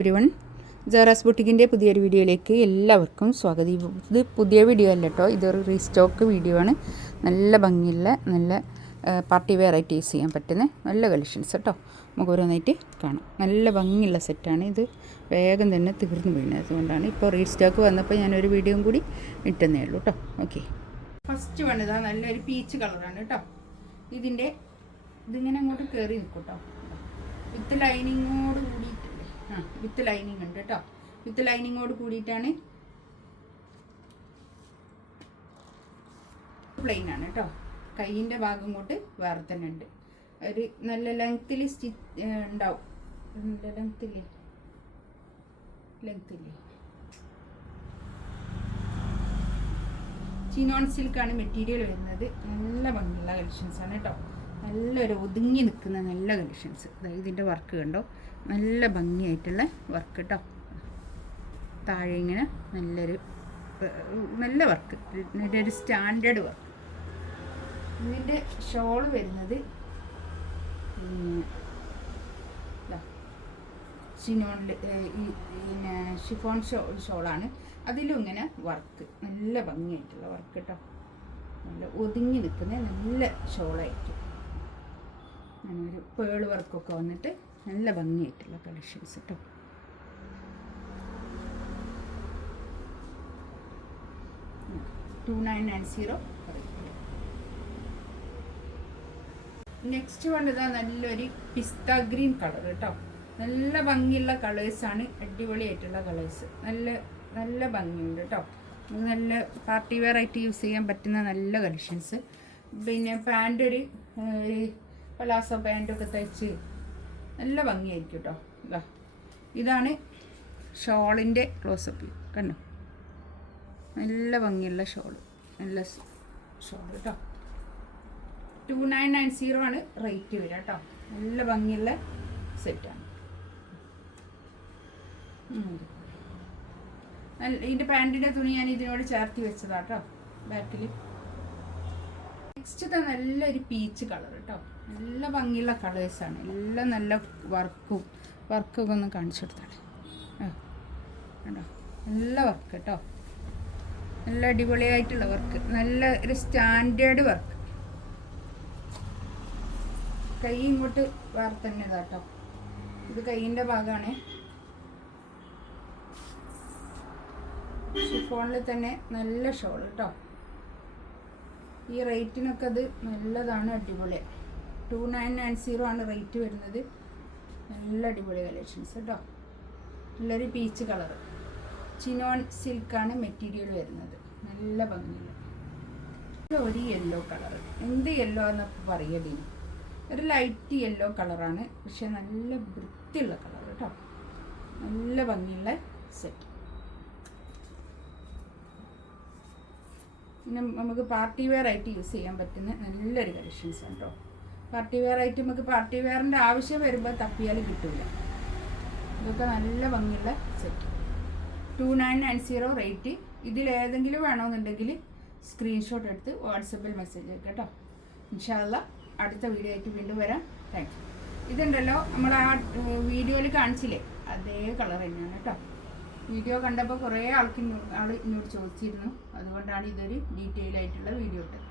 Everyone, ജാറാസ് ബുട്ടിക്കിൻ്റെ പുതിയൊരു വീഡിയോയിലേക്ക് എല്ലാവർക്കും സ്വാഗതം. ഇത് പുതിയ വീഡിയോ അല്ല കേട്ടോ, ഇതൊരു റീസ്റ്റോക്ക് വീഡിയോ ആണ്. നല്ല ഭംഗിയുള്ള നല്ല പാർട്ടി വെയർ ആയിട്ട് യൂസ് ചെയ്യാൻ പറ്റുന്ന നല്ല കളക്ഷൻസ് കേട്ടോ. നമുക്ക് ഓരോന്നായിട്ട് കാണാം. നല്ല ഭംഗിയുള്ള സെറ്റാണ് ഇത്. വേഗം തന്നെ തീർന്നു വീണത്, അതുകൊണ്ടാണ് ഇപ്പോൾ റീസ്റ്റോക്ക് വന്നപ്പോൾ ഞാനൊരു വീഡിയോയും കൂടി ഇട്ടുന്നേ ഉള്ളൂ കേട്ടോ. ഓക്കെ, ഫസ്റ്റ് വന്നതാ നല്ലൊരു പീച്ച് കളറാണ് കേട്ടോ. ഇതിങ്ങനെ അങ്ങോട്ട് കയറി നിൽക്കും കേട്ടോ. വിത്ത് ലൈനിങ്ങോട് കൂടിയിട്ട് വിത്ത് ലൈനിങ് ഉണ്ട് കേട്ടോ. വിത്ത് ലൈനിങ്ങോട് കൂടിയിട്ടാണ്. പ്ലെയിൻ ആണ് കേട്ടോ. കൈയിൻ്റെ ഭാഗം കൊണ്ട് വേറെ തന്നെ ഉണ്ട്. ഒരു നല്ല ലെങ്ത്തിൽ സ്റ്റിച്ച് ഉണ്ടാവും. നല്ല ലെങ്ത്തില്ലേ ചിനോൺ സിൽക്കാണ് മെറ്റീരിയൽ വരുന്നത്. നല്ല ഭംഗിയുള്ള കളക്ഷൻസാണ് കേട്ടോ. നല്ലൊരു ഒതുങ്ങി നിൽക്കുന്ന നല്ല കളക്ഷൻസ്. ഇതിൻ്റെ വർക്ക് കണ്ടോ, നല്ല ഭംഗിയായിട്ടുള്ള വർക്ക് കേട്ടോ. താഴെ ഇങ്ങനെ നല്ല വർക്ക്, ഒരു സ്റ്റാൻഡേർഡ് വർക്ക്. ഇതിൻ്റെ ഷോൾ വരുന്നത് ചിനോണിൽ പിന്നെ ഷിഫോൺ ഷോളാണ്. അതിലും ഇങ്ങനെ വർക്ക്, നല്ല ഭംഗിയായിട്ടുള്ള വർക്ക് കേട്ടോ. നല്ല ഒതുങ്ങി നിൽക്കുന്ന നല്ല ഷോളായിരിക്കും. അങ്ങനെ ഒരു പേൾ വർക്കൊക്കെ വന്നിട്ട് നല്ല ഭംഗിയായിട്ടുള്ള കളക്ഷൻസ് കേട്ടോ. $2990. നെക്സ്റ്റ് വന്നതാ നല്ലൊരു പിസ്ത ഗ്രീൻ കളർ കേട്ടോ. നല്ല ഭംഗിയുള്ള കളേഴ്സാണ്, അടിപൊളിയായിട്ടുള്ള കളേഴ്സ്. നല്ല ഭംഗിയുണ്ട് കേട്ടോ. നല്ല പാർട്ടി വെയർ ആയിട്ട് യൂസ് ചെയ്യാൻ പറ്റുന്ന നല്ല കളക്ഷൻസ്. പിന്നെ പാൻ്റ് ഒരു പലാസോ പാൻറ്റൊക്കെ തയ്ച്ച് നല്ല ഭംഗിയായിരിക്കും കേട്ടോ. ഇതാണ് ഷോളിൻ്റെ ക്ലോസപ്പ് കണ്ടോ. നല്ല ഭംഗിയുള്ള ഷോൾ, നല്ല ഷോൾ കേട്ടോ. 2990 ആണ് റേറ്റ് വരിക കേട്ടോ. നല്ല ഭംഗിയുള്ള സെറ്റാണ്. ഇതിൻ്റെ പാൻറ്റിൻ്റെ തുണി ഞാൻ ഇതിനോട് ചേർത്തി വെച്ചതാട്ടോ ബാക്കിൽ. നെക്സ്റ്റ് നല്ലൊരു പീച്ച് കളർ കേട്ടോ. നല്ല ഭംഗിയുള്ള കളേഴ്സാണ്. എല്ലാം നല്ല വർക്കൊക്കെ ഒന്ന് കാണിച്ചു കൊടുത്താണ് കേട്ടോ. നല്ല വർക്ക് കേട്ടോ. നല്ല അടിപൊളിയായിട്ടുള്ള വർക്ക്, നല്ല ഒരു സ്റ്റാൻഡേർഡ് വർക്ക്. കൈ ഇങ്ങോട്ട് വേറെ തന്നെ കേട്ടോ. ഇത് കൈയിൻ്റെ ഭാഗമാണ്. ഷിഫോണിൽ തന്നെ നല്ല ഷോൾ കേട്ടോ. ഈ റേറ്റിനൊക്കെ അത് നല്ലതാണ്, അടിപൊളിയാണ്. 2990 ആണ് റേറ്റ് വരുന്നത്. നല്ല അടിപൊളി കളക്ഷൻസ് കേട്ടോ. നല്ലൊരു പീച്ച് കളർ, ചിനോൺ സിൽക്കാണ് മെറ്റീരിയൽ വരുന്നത്. നല്ല ഭംഗിയുള്ള ഒരു യെല്ലോ കളർ. എന്ത് യെല്ലോ എന്നൊക്കെ പറയുന്നതിന് ഒരു ലൈറ്റ് യെല്ലോ കളറാണ്, പക്ഷെ നല്ല വൃത്തിയുള്ള കളർ കേട്ടോ. നല്ല ഭംഗിയുള്ള സെറ്റ്. പിന്നെ നമുക്ക് പാർട്ടി വെയർ ആയിട്ട് യൂസ് ചെയ്യാൻ പറ്റുന്ന നല്ലൊരു കളക്ഷൻസ് ആണ് കേട്ടോ. പാർട്ടി വെയർ ആയിട്ട് നമുക്ക് പാർട്ടി വെയറിൻ്റെ ആവശ്യം വരുമ്പോൾ തപ്പിയാൽ കിട്ടില്ല. ഇതൊക്കെ നല്ല ഭംഗിയുള്ള സെറ്റ്. 2990 റേറ്റ്. ഇതിലേതെങ്കിലും വേണമെന്നുണ്ടെങ്കിൽ സ്ക്രീൻഷോട്ട് എടുത്ത് വാട്സപ്പിൽ മെസ്സേജ് അയക്കാം കേട്ടോ. ഇൻഷാ അല്ലാഹ് അടുത്ത വീഡിയോ ആയിട്ട് വീണ്ടും വരാം. Thank you. ഇതുണ്ടല്ലോ നമ്മൾ ആ വീഡിയോയിൽ കാണിച്ചില്ലേ, അതേ കളർ തന്നെയാണ് കേട്ടോ. വീഡിയോ കണ്ടപ്പോൾ കുറേ ആൾ എന്നോട് ചോദിച്ചിരുന്നു, അതുകൊണ്ടാണ് ഇതൊരു ഡീറ്റെയിൽ ആയിട്ടുള്ള വീഡിയോ ഇട്ടത്.